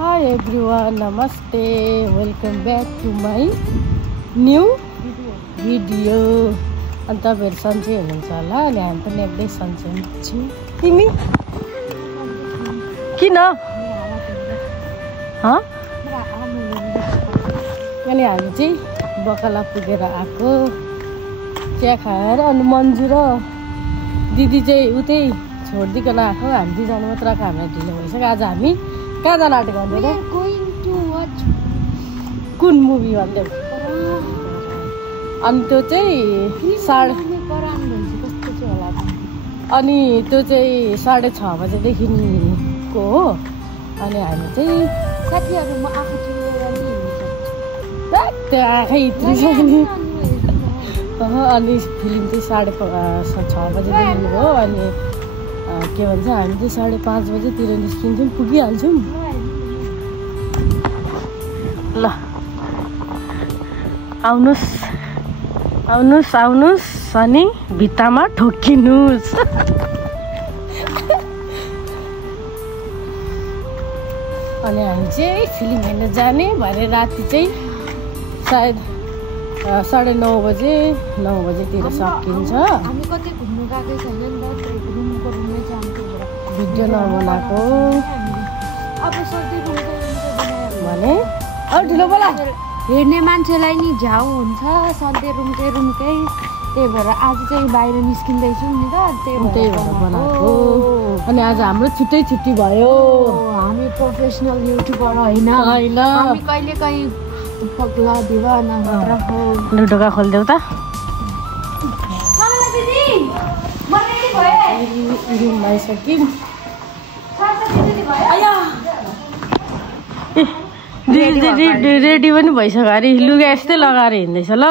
Hi everyone, namaste. Welcome back to my new video. अनि तपाईहरु सन्चै हुनुहुन्छ होला अनि हामी पनि एकदमै सन्चै छु। तिमी किन ह अनि हामी चाहिँ बकाला पुगेर आएको चिया खाएर अनि मन्जु र दिदी चाहिँ उतै छोड्दिकन आएको हामी दुईजना मात्र आएको हामीलाई ढिलो भइसक्यो। आज हामी कहाँ जान आँटेको भन्दै कुन मुभी भन्दै अनि त्यो चाहिँ अनि त्यो चाहिँ 6:30 बजेदेखिको हो। अनि हामी चाहिँ साथीहरु म आफू त्यो आँखै यत्रो छ नि अनि फिल्म चाहिँ 6:30 बजेदेखि हो। अनि के भन्छ हामी चाहिँ 5:30 बजेतिर निस्किन्छौँ, पुगिहाल्छौँ। ल आउनुस् आउनुस् आउनुस् अनि भित्तामा ठोकिनुस्। अनि हामी चाहिँ फिल्म हेर्न जाने भरे राति चाहिँ सायद 9:30 बजे 9 बजेतिर सकिन्छ। हामी कतै घुम्नु गएकै छैन नि त, रुमको रुममै जान्छु भिडियो नबनाएको अब सधैँ रुमकै बनायो भने अरू ढिलो बोला हेर्ने मान्छेलाई नि झ्याउ हुन्छ। सधैँ रुमकै त्यही भएर आज चाहिँ बाहिर निस्किँदैछु नि त, त्यही भएर बनाएको। अनि आज हाम्रो छुट्टै छुट्टी भयो। हामी प्रोफेसनल युट्युबर होइन, हामी कहिले कहीँ पग्ला दिवाना हो। ढोका खोलिदेऊ त। रुम आइसक्यौँ। रेडी पनि भइसक्यो अरे, लुगा यस्तै लगाएर हिँड्दैछ ल।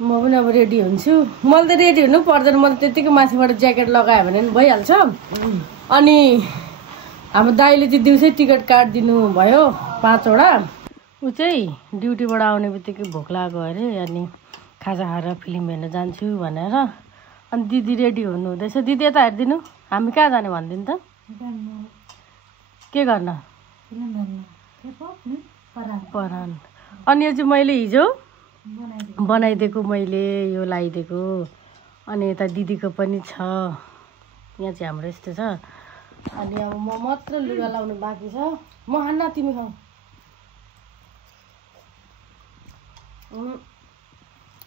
म पनि अब रेडी हुन्छु। मैले त रेडी हुनु पर्दैन, म त त्यतिकै माथिबाट ज्याकेट लगायो भने पनि भइहाल्छ। अनि हाम्रो दाइले चाहिँ दिउँसै टिकट काटिदिनु भयो 5वटा। ऊ चाहिँ ड्युटीबाट आउने बित्तिकै भोक लाग्यो अरे, अनि खाजा खाएर फिल्म हेर्न जान्छु भनेर। अनि दिदी रेडी हुनुहुँदैछ। दिदी यता हेरिदिनु, हामी कहाँ जाने भनिदिनु त। के गर्न परान। अनि यो चाहिँ मैले हिजो बनाइदिएको, मैले यो लगाइदिएको। अनि यता दिदीको पनि छ। यहाँ चाहिँ हाम्रो यस्तो छ। अनि अब म मात्र लुगा लाउनु बाँकी छ। म खान्न, तिमी खाऊ।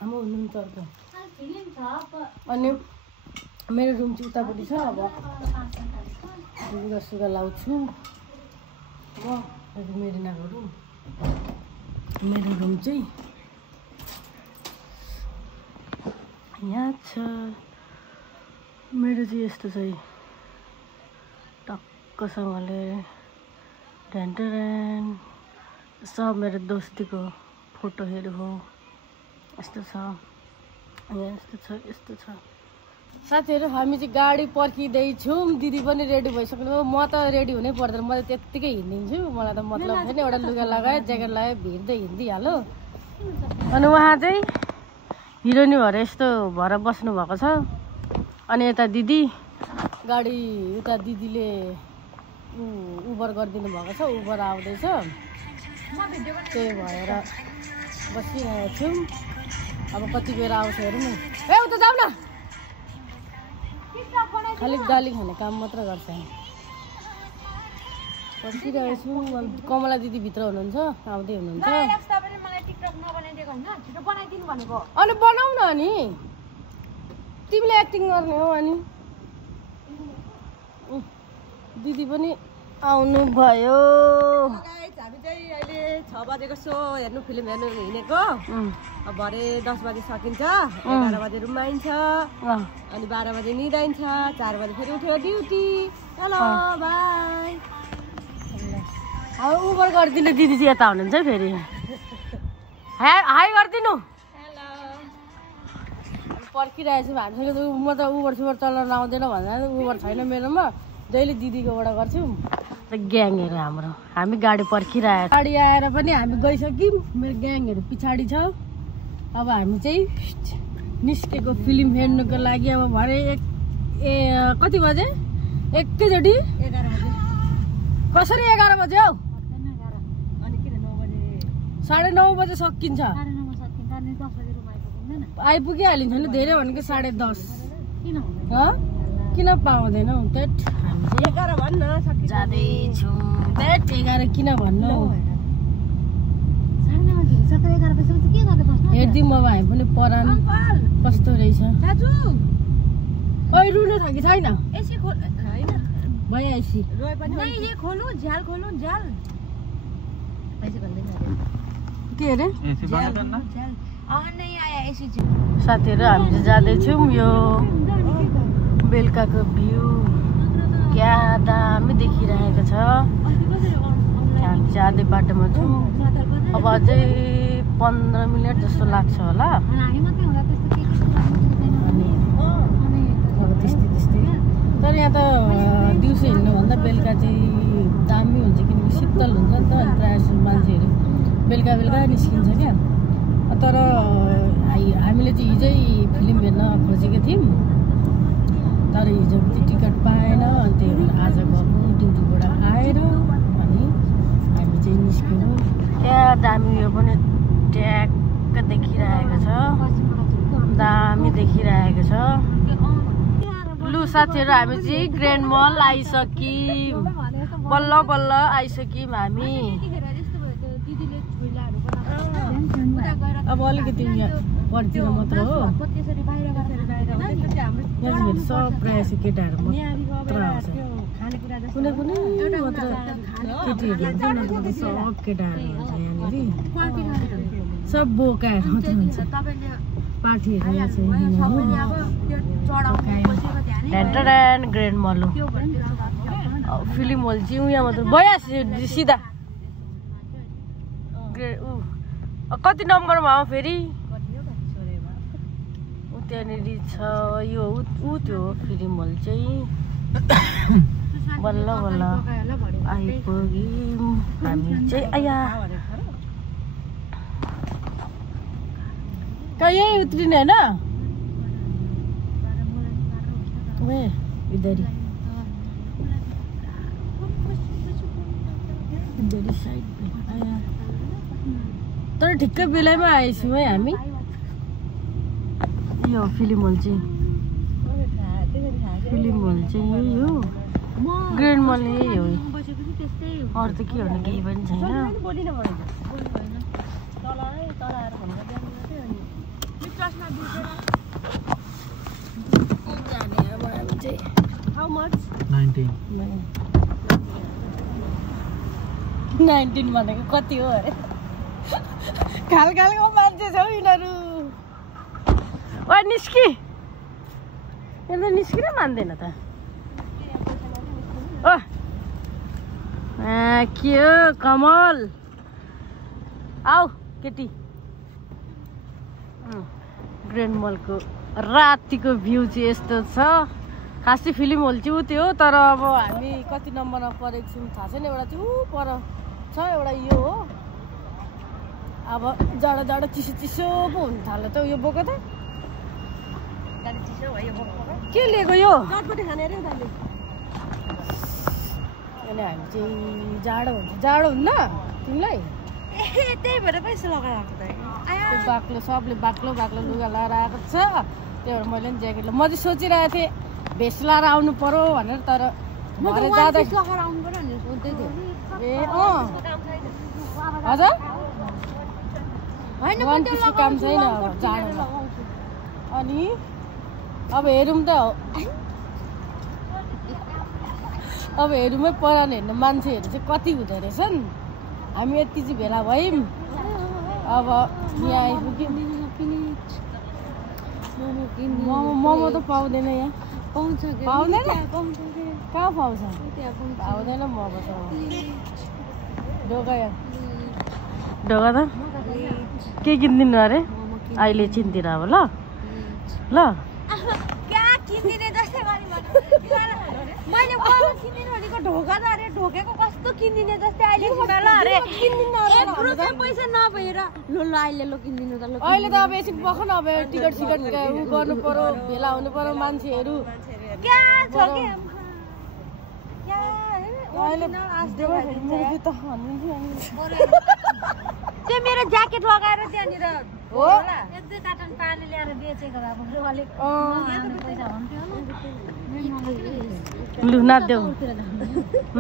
हुनुहुन्छ अर्को। अनि मेरो रुम चाहिँ उतापट्टि छ। अब लुगा सुगा लाउँछु म। मेरिनाको रुम, मेरो रुम चाहिँ यहाँ छ। मेरो चाहिँ यस्तो छ टक्कसँगले ढ्यान्टरेन। सब मेरो दोस्तीको फोटोहरू हो। यस्तो छ, यहाँ यस्तो छ। साथीहरू हामी चाहिँ गाडी पर्खिँदैछौँ। दिदी पनि रेडी भइसक्नु। म त रेडी हुनै पर्दैन, म त त्यत्तिकै हिँडिदिन्छु। मलाई त मतलब छैन, एउटा लुगा लगायो, ज्याकेट लगायो, भिड्दै हिँडिहाल्यो। अनि उहाँ चाहिँ हिरोइनी भएर यस्तो भएर बस्नु भएको छ। अनि यता दिदी गाडी, उता दिदीले उबर गरिदिनु भएको छ, उबर आउँदैछ। त्यही भएर बसिरहेको छौँ। अब कति बेर आउँछ हेरौँ न। ए उता जाऊ न, खालि गाली खाने काम मात्र गर्छ। पर्खिरहेको छु। कमला दिदी भित्र हुनुहुन्छ, आउँदै हुनुहुन्छ। अनि बनाऊ न। अनि तिमीले एक्टिङ गर्ने हो। अनि दिदी पनि आउनु भयो। हामी चाहिँ अहिले 6 बजेको सो हेर्नु, फिल्म हेर्नु हिँडेको। अब भरे 10 बजे सकिन्छ, 11 बजे रुममा आइन्छ, अनि 12 बजे निदाइन्छ, 4 बजे फेरि उठ्यो ड्युटी। Hello by. अब उबर गरिदिनु। दिदी चाहिँ यता हुनुहुन्छ फेरि। हाई गरिदिनु। पर्खिरहेको छु। हामीसँग म त उबर सुबर चलाउन आउँदैन भन्दा उबर छैन मेरोमा, जहिले दिदीकोबाट गर्छु। ग्याङहरू हाम्रो, हामी गाडी पर्खिरहेको। गाडी आएर पनि हामी गइसक्यौँ। मेरो ग्याङहरू पछाडि छ। अब हामी चाहिँ निस्केको फिल्म हेर्नुको लागि। अब भरे कति बजे एकैचोटि कसरी 11 बजे हौ? अनि किन 9 बजे 9:30 बजे सकिन्छ। आइपुगिहालिन्छ नि धेरै भनेको 10:30। किन पाउँदैनौ? त्यट 11 भन्न सकिन्छ। जाँदैछु। त्यट 11 किन भन्नु? हेर्दिउँ अब हामी पनि परान कस्तो रहेछ। दाजु ओइ रुनु छ कि छैन? एसी खोल हैन भयो एसी। रोए पनि नहीं ये खोलू झाल खोलू झाल पैसे भन्दैन अरे के अरे? एसी बन्द गर्न नहीं आया एसी साथीहरु हामी चाहिँ जाँदैछौँ। यो बेलुकाको भ्यू क्या दामी देखिरहेको छ। हामी चाहिँ आधै बाटोमा छौँ। अब अझै 15 मिनट जस्तो लाग्छ होला। त्यस्तै तर यहाँ त दिउँसो हिँड्नुभन्दा बेलुका चाहिँ दामी हुन्छ किनकि शीतल हुन्छ नि त। अनि प्रायः जस्तो मान्छेहरू बेलुका निस्किन्छ क्या। तर हामीले चाहिँ हिजै फिल्म हेर्न खोजेको थियौँ तर हिजो चाहिँ टिकट पाएन। अनि त्यही भएर आज गएको ड्युटीबाट आएर अनि हामी चाहिँ निस्क्यौँ। क्या दामी यो पनि ट्याक्क देखिरहेको छ। दामी देखिरहेको छ। लु साथीहरु हामी चाहिँ ग्रान्ड मल आइसक्यौँ। बल्ल बल्ल आइसक्यौँ हामी। अब अलिकति यहाँ पर्तिर मात्र हो। यहाँ चाहिँ सब प्रायः केटाहरू मात्र आउँछ। कुनै मात्र केटीहरू हुन्छ नत्र सब केटाहरू हुन्छ यहाँनिर। सब बोकाहरू मात्र हुन्छ। पार्टीहरू यहाँ चाहिँ ग्रान्ड मल हो। फिल्म हल चाहिँ यहाँ मात्र भयो सिधा। कति नम्बरमा हो फेरि? त्यहाँनिर छ यो त्यो फिल्म हल चाहिँ। बल्ल बल्ल आइपुग्यौँ हामी चाहिँ। आया यही उत्रिने होइन? इधरी साइड आया। तर ठिक्कै बेलामा आएछौँ है हामी। यो फिल्म हल चाहिँ यही हो। ग्रान्ड मल यही हो। अरू त के भन्नु केही पनि छैन। How much? 19 भनेको कति हो अरे? खालको मान्छे छ यिनीहरू। ओ निस्की यहाँ त निस्किन मान्दैन त। ओ के हो कमल आऊ केटी। ग्रान्ड मलको रातिको भ्यू चाहिँ यस्तो छ। खासै फिल्म हल चाहिँ त्यो तर अब हामी कति नम्बरमा परेको छौँ थाहा छैन। एउटा चाहिँ ऊ पर छ एउटा यो हो। अब जाडो चिसो पो हुन थाल्यो त। यो बोको त के लिएको यो? चटपटी खाने अरे दाइले। अनि हामी चाहिँ जाडो हुन्न तिमीलाई? त्यही भएर पैसा लगाएर आएको त। बाक्लो सबले बाक्लो लुगा लगाएर आएको छ। त्यही भएर मैले पनि ज्याकेट म चाहिँ सोचिरहेको थिएँ भेस्ट लगाएर आउनु पर्यो भनेर। तर भरे जाँदा लगाएर आउनु पर्यो भनेर सोच्दै थिएँ। ए हजुर होइन वान पिसको काम छैन अब जाडोमा। अनि अब हेरौँ त। अब हेरौँ है परान हेर्न मान्छेहरू चाहिँ कति हुँदो रहेछन्। हामी यति चाहिँ भेला भयौँ। अब यहाँ आइपुग्यौँ। मोमो त पाउँदैन यहाँ। पाउँदैन? कहाँ पाउँछ? पाउँदैन मोमो त। ढोका त के किनिदिनु अरे? अहिले चिन्तिर अब ल ल मैले किनिदिनु भनेको ढोका त अरे ढोकेको कस्तो किनिदिने जस्तै अहिले पैसा नभएर ल अहिले ल किनिदिनु त। अहिले त अब एकछिन बखन अब टिकट उ गर्नु पर्यो भेला हुनु पर्यो मान्छेहरू। त्यो मेरो ज्याकेट लगाएर त्यहाँनिर हो एक दुई कार्टन पानी ल्याएर बेचेको भए बरु अलिक पैसा हुन्थ्यो लु नदेऊ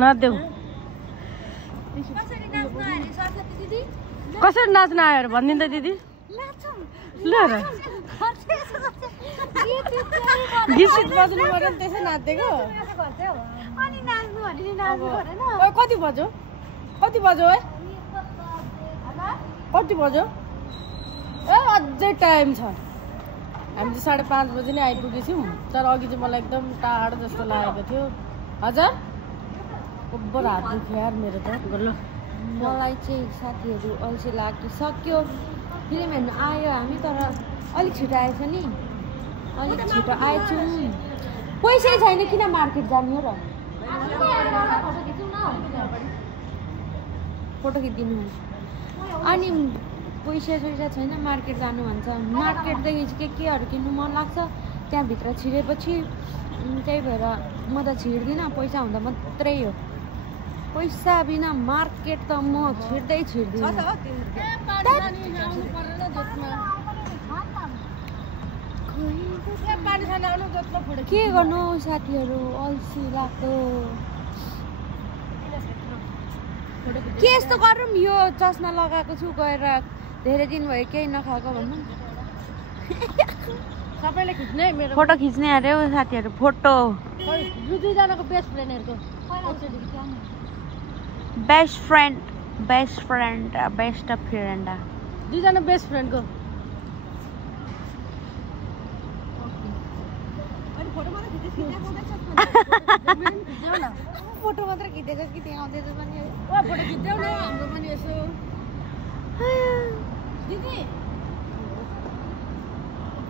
नदेऊ कसरी नाच्न आयो भनिदिनु त दिदी ल र गीत बज्नु पर्यो नि त्यसै नाच्दिएको कति बज्यो कति बज्यो है कति बज्यो ए अझै टाइम छ हामी चाहिँ 5:30 बजी नै आइपुगेछौँ तर अघि चाहिँ मलाई एकदम टाढो जस्तो लागेको थियो हजुर ओभर हात दुख्यो यार मेरो त ल मलाई चाहिँ साथीहरू अल्छी लाग्यो सक्यो फिल्म हेर्नु आयो हामी तर अलिक छिटो आएछ नि अलिक छिटो आएछौँ पैसै छैन किन मार्केट जाने हो र फोटो खिचिदिनु अनि पैसा छैन मार्केट जानु भन्छ मार्केटदेखि चाहिँ केहरू किन्नु मन लाग्छ त्यहाँभित्र छिरेपछि त्यही भएर म त छिर्दिनँ पैसा हुँदा मात्रै हो पैसा बिना मार्केट त म छिर्दै छिर्दिनँ के गर्नु साथीहरू अल्छी लाग्दो के यस्तो गरौँ यो चस्मा लगाएको छु गएर धेरै दिन भयो केही नखाएको भन्नु सबैले खिच्ने मेरो फोटो खिच्ने अरे हो साथीहरू फोटो दुईजनाको बेस्ट फ्रेन्डहरूको बेस्ट फ्रेन्ड बेस्ट फ्रेन्ड दुईजना बेस्ट फ्रेन्डको फोटो मात्र खिचेको कि त्यहाँ आउँदैछ पनि फोटो खिच्देऊ न हाम्रो पनि यसो दिदी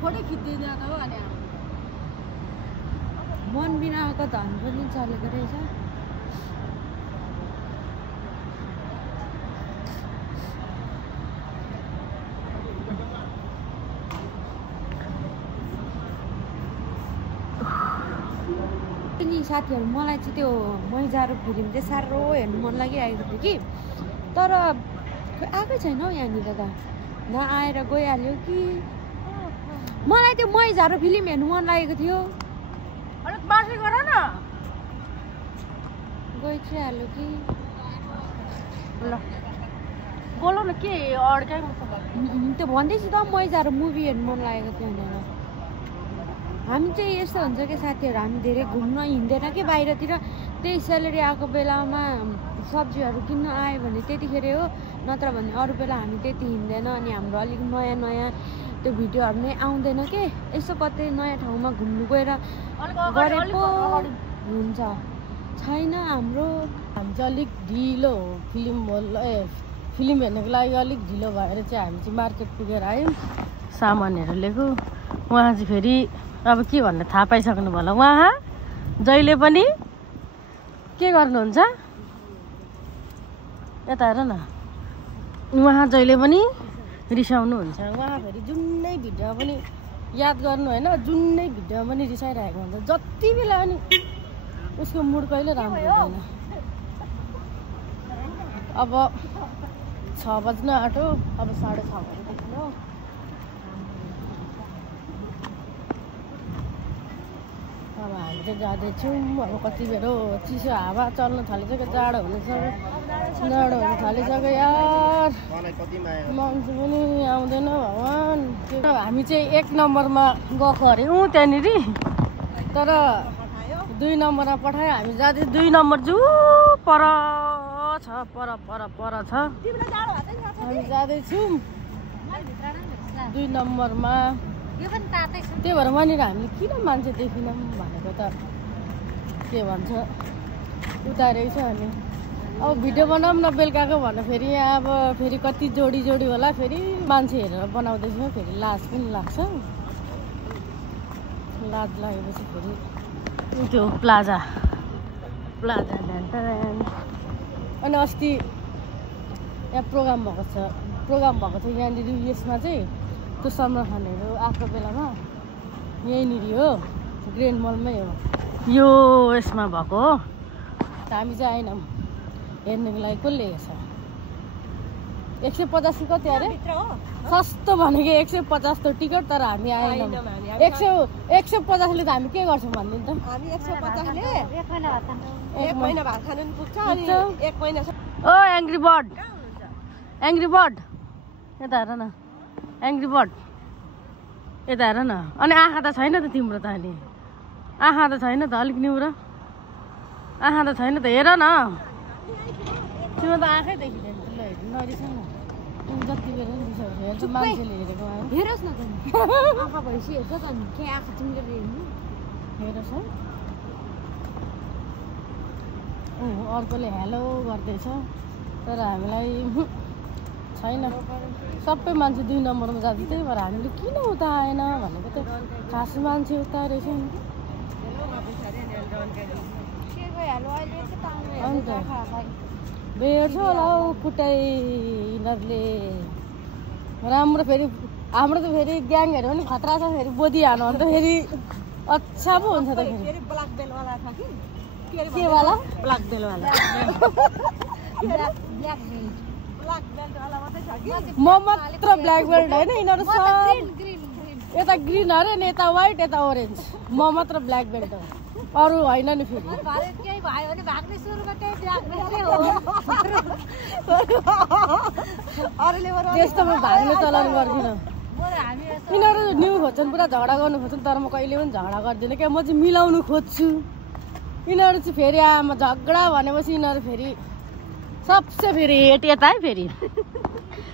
फोटो खिच्दैन त हो अनि मन बिनाको धन पनि चलेको रहेछ साथीहरू मलाई चाहिँ त्यो मैजारो फिल्म चाहिँ साह्रो हेर्नु मन लागिरहेको थियो कि तर आएकै छैन हौ यहाँनिर त न आएर गइहाल्यो कि मलाई त्यो मैजारो फिल्म हेर्नु मन लागेको थियो अलिक बासी गर न गइ चाहिँ हाल्यो कि ल बोलौ न के अड्काइ त्यो भन्दैछु त मैजारो मुभी हेर्नु मन लागेको थियो भनेर हामी चाहिँ यस्तो हुन्छ कि साथीहरू हामी धेरै घुम्न हिँड्दैन कि बाहिरतिर त्यही स्यालेरी आएको बेलामा सब्जीहरू किन्न आयो भने त्यतिखेर हो नत्र भने अरू बेला हामी त्यति हिँड्दैन अनि हाम्रो अलिक नयाँ नयाँ त्यो भिडियोहरू नै आउँदैन कि यसो कतै नयाँ ठाउँमा घुम्नु गएर गरेको हुन्छ छैन हाम्रो हामी चाहिँ अलिक ढिलो फिल्म हेर्नुको लागि अलिक ढिलो भएर चाहिँ हामी चाहिँ मार्केट पुगेर आयौँ सामानहरू लिएको उहाँ चाहिँ फेरि अब के भन्ने थाहा पाइसक्नु भयो होला उहाँ जहिले पनि के गर्नुहुन्छ यता हेर न उहाँ जहिले पनि रिसाउनुहुन्छ उहाँ फेरि जुनै भिडियोमा पनि याद गर्नु होइन जुनै भिडियोमा पनि रिसाइरहेको हुन्छ जति बेला पनि उसको मुड कहिले राम्रो हुँदैन अब 6 बज्न आँट्यो अब 6:30 बजेदेखि हो अब हामी चाहिँ जाँदैछौँ अब कति बेर हो चिसो हावा चल्न थालिसक्यो जाडो हुन थालिसक्यो यार मान्छे पनि आउँदैन भगवान् हामी चाहिँ 1 नम्बरमा गएको अरे त्यहाँनिर तर 2 नम्बरमा पठायो हामी जाँदै 2 नम्बर जु पर छ हामी जाँदैछौँ 2 नम्बरमा त्यही भएर वहाँनिर हामीले किन मान्छे देखिनौँ भनेको त के भन्छ उतारेको छ हामी अब भिडियो बनाऊँ न बेलुकाको भनेर फेरि यहाँ अब फेरि कति जोडी होला फेरि मान्छे हेरेर बनाउँदैछौँ फेरि लाज पनि लाग्छ लाज लागेपछि फेरि त्यो प्लाजा अनि अस्ति यहाँ प्रोग्राम भएको थियो यहाँनिर यसमा चाहिँ त्यो सलमान खानहरू आएको बेलामा यहीँनिर हो ग्रेन्ड मलमै हो यो यसमा भएको हो हामी चाहिँ आएनौँ हेर्नुको लागि। कसले हेर्छ? 150 कति अरे सस्तो भनेको 150 त टिकट, तर हामी आएनौँ। 150ले त हामी के गर्छौँ भन्नु त? हामी 150ले एक महिना भात खानु नि पुग्छ अनि एक महिना। ओ एङ्ग्री बर्ड, एङ्ग्री बर्ड यता हेर न, एङ्ग्री बर्ड यता हेर न। अनि आँखा त छैन त तिम्रो त? अहिले आँखा त छैन त? अलिक निहुर, आँखा त छैन त? हेर न, तिम्रो त आँखै देखिँदैन। ल नरिसाउ न, जति बेर हेर्छ मान्छेले हेरेको हेरोस् न त आँखा भएपछि हेर्छ त नि। के आँखा चिम्लेर हेर्नु हेरोस् है। अर्कोले हेलो गर्दैछ तर हामीलाई छैन। सबै मान्छे 2 नम्बरमा जान्छ, त्यही भएर हामीले किन उता आएन भनेको त। खास मान्छे उता रहेछ नि। अन्त भेट्छ होला हौ कुटाइ यिनीहरूले राम्रो। फेरि हाम्रो त फेरि ग्याङहरू पनि खतरा छ। फेरि बोधी हानु अन्त फेरि अच्छा पो हुन्छ त। फेरि ब्ल्याक बेलवाला छ कि के वाला? ब्ल्याक बेलवाला। म मात्र ब्ल्याक बेल्ट होइन, यिनीहरू सब यता ग्रिन अरे नि, यता व्हाइट यता ओरेन्ज। म मात्र ब्ल्याक बेल्ट हो, अरू होइन नि। फेरि त्यस्तो म भाग्ने चलन गर्दिनँ। यिनीहरू न्यु खोज्छन्, पुरा झगडा गर्नु खोज्छन्, तर म कहिले पनि झगडा गर्दिनँ क्या। म चाहिँ मिलाउनु खोज्छु। यिनीहरू चाहिँ फेरि आमा झगडा भनेपछि यिनीहरू फेरि सबसे फेरि हेट यता है। फेरि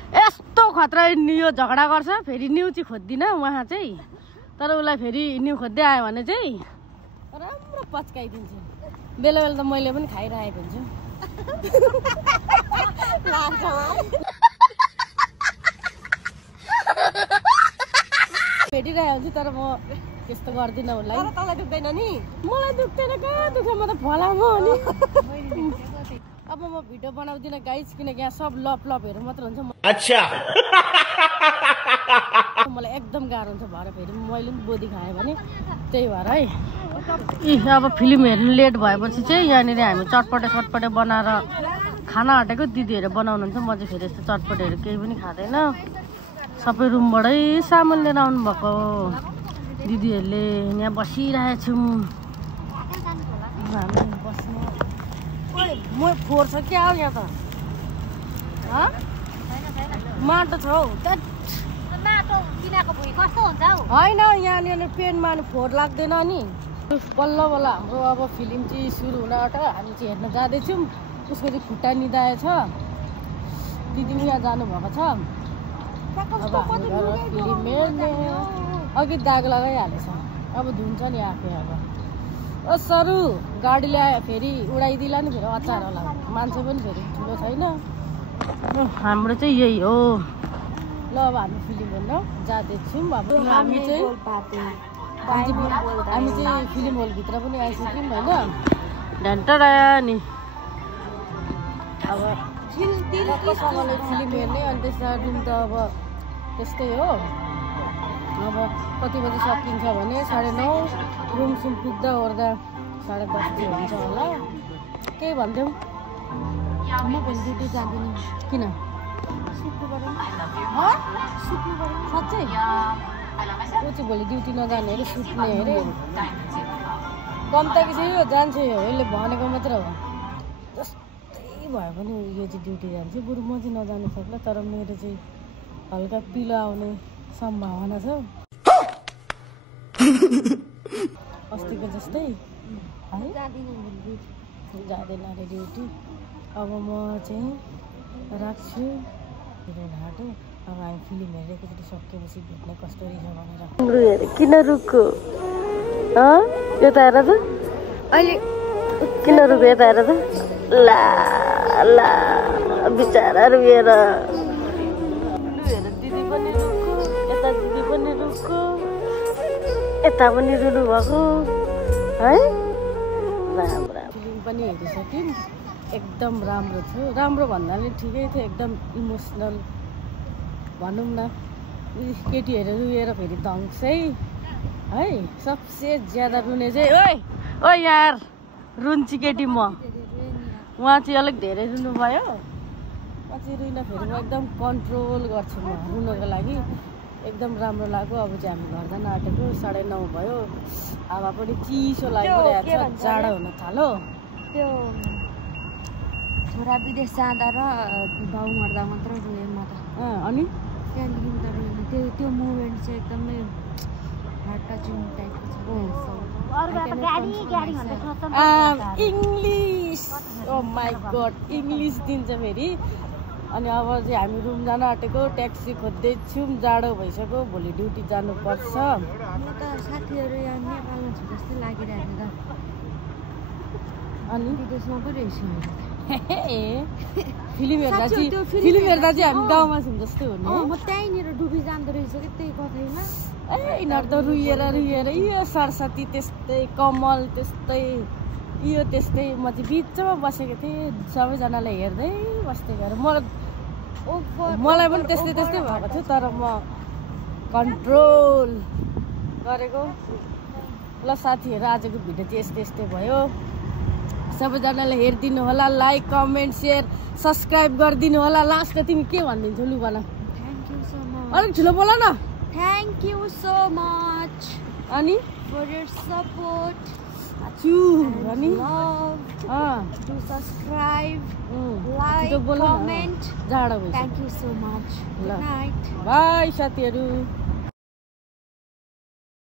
यस्तो खतरा यो झगडा गर्छ। फेरि न्यु चाहिँ खोज्दिनँ उहाँ चाहिँ, तर उसलाई फेरि न्यु खोज्दै आयो भने चाहिँ राम्रो पच्काइदिन्छु। बेला बेला त मैले पनि खाइरहेको हुन्छु। भेटिरहेको हुन्छु तर म त्यस्तो गर्दिनँ उसलाई। तँलाई दुख्दैन नि? मलाई दुख्दैन, कहाँ दुख्छ? म त फलाम हो नि। अब म भिडियो बनाउँदिनँ गाइस, किनकि यहाँ सब लपहरू मात्र हुन्छ। अच्छा मलाई एकदम गाह्रो हुन्छ। भएर फेरि मैले पनि बोधी खाएँ भने त्यही भएर है। अब फिल्म हेर्नु लेट भएपछि चाहिँ यहाँनिर हामी चटपटे बनाएर खाना हटेको। दिदीहरू बनाउनुहुन्छ, म चाहिँ फेरि यस्तो चटपटेहरू केही पनि खाँदैन। सबै रुमबाटै सामान लिएर आउनु भएको दिदीहरूले। यहाँ बसिरहेको छौँ हामी बस्नु। म फोहोर छ क्या हो यहाँ त? माटो छ हौ। होइन यहाँनिर पेनमा फोहोर लाग्दैन नि। बल्ल बल्ल हाम्रो अब फिल्म चाहिँ सुरु हुन आँट्यो। हामी चाहिँ हेर्न जाँदैछौँ। उसको चाहिँ खुट्टा निदाएछ। दिदी पनि यहाँ जानुभएको छ। अब हामी फिल्म हेर्ने। अघि दाग लगाइहालेछ, अब धुन्छ नि आफै। अब सरू गाडी ल्यायो फेरि उडाइदिला नि। फेरि अचार होला, मान्छे पनि फेरि ठुलो छैन। हाम्रो चाहिँ यही हो। ल अब हामी फिल्म हेर्न जाँदैछौँ। अब हामी चाहिँ फिल्म हलभित्र पनि आइसक्यौँ होइन। ढान्टा नि अब कसैले फिल्म हेर्ने। अनि त्यसमा रुम त अब त्यस्तै हो। अब कति बजी सकिन्छ भने 9:30। रुमसुम पुग्दा ओर्दा 10:30 हुन्छ होला। केही भन्थ्यौ? म भोलि ड्युटी जाँदिनँ। किन? साँच्चै? ऊ चाहिँ भोलि ड्युटी नजाने अरे, सुत्ने अरे। कम्ता कि यो जान्छ, यसले भनेको मात्र हो। जस्तै भए पनि यो चाहिँ ड्युटी जान्छ। बरु म चाहिँ नजानु सक्ला, तर मेरो चाहिँ हल्का पिलो आउने सम्भावना छ अस्तिको जस्तै है। जाँदैन अरे ड्युटी। अब म चाहिँ राख्छु ढाँटो। अब हामी फिल्म हेरेर एकचोटि सकेपछि भेट्ने कस्तो रहेछ भनेर। किन रुखको यता हेर त अहिले किन रुख यता हेर त। ला ला बिचरा रुएर दिदी पनि रुखको, यता दिदी पनि रुखको, यता पनि रुनु भएको है। राम्रो फिल्म पनि हेरिसक्यौँ। एकदम राम्रो थियो। राम्रो भन्नाले ठिकै थियो, एकदम इमोसनल भनौँ न। केटीहरू रुएर फेरि धङ्सै है। सबसे ज्यादा रुने चाहिँ ओइ यार रुन्ची केटी म। उहाँ चाहिँ अलिक धेरै रुनुभयो। पछि रुइन फेरि म एकदम कन्ट्रोल गर्छु म रुनको लागि। एकदम राम्रो लाग्यो। अब चाहिँ हामी घर जान आँटेको 9:30 भयो। हावा पनि चिसो लागिरहेको छ, जाडो हुन थाल्यो। त्यो छोरा विदेश जाँदा र बाउ मर्दा मात्र रोएँ म त। अनि त्यहाँदेखि त रोएन। त्यो मुभमेन्ट चाहिँ एकदमै हार्ट टचिङ टाइपको छ। English, oh my god, English दिन्छ फेरि। अनि अब चाहिँ हामी रुम जान आँटेको, ट्याक्सी खोज्दैछौँ। जाडो भइसक्यो, भोलि ड्युटी जानुपर्छ। म त साथीहरू यहाँ नेपालमा छु जस्तै लागिरहेको छ। अनि विदेशमा पो रहेछु फिल्म हेर्दा चाहिँ हामी गाउँमा छौँ जस्तै हो नि। म त्यहीँनिर डुबी जाँदो रहेछ कि त्यही कथैमा। यिनीहरू त रुएर यो सरस्वती त्यस्तै, कमल त्यस्तै, यो त्यस्तै। म चाहिँ बिचमा बसेको थिएँ, सबैजनाले हेर्दै बस्दै गएर। मलाई पनि त्यस्तै त्यस्तै भएको थियो, तर म कन्ट्रोल गरेको। ल साथीहरू, आजको भिडियो चाहिँ यस्तै यस्तै भयो। सबैजनाले हेरिदिनु होला, लाइक कमेन्ट सेयर सब्सक्राइब गरिदिनु होला। लास्टमा तिमी के भनिदिन्छौ लु भन। Thank you so much. अलिक ठुलो बोल न। थ्याङ्क यू सो मच अनि फर योर सपोर्ट अनि डु सब्सक्राइब लाइक कमेन्ट। जाडो भयो। Thank you so much. Good night. By साथीहरू।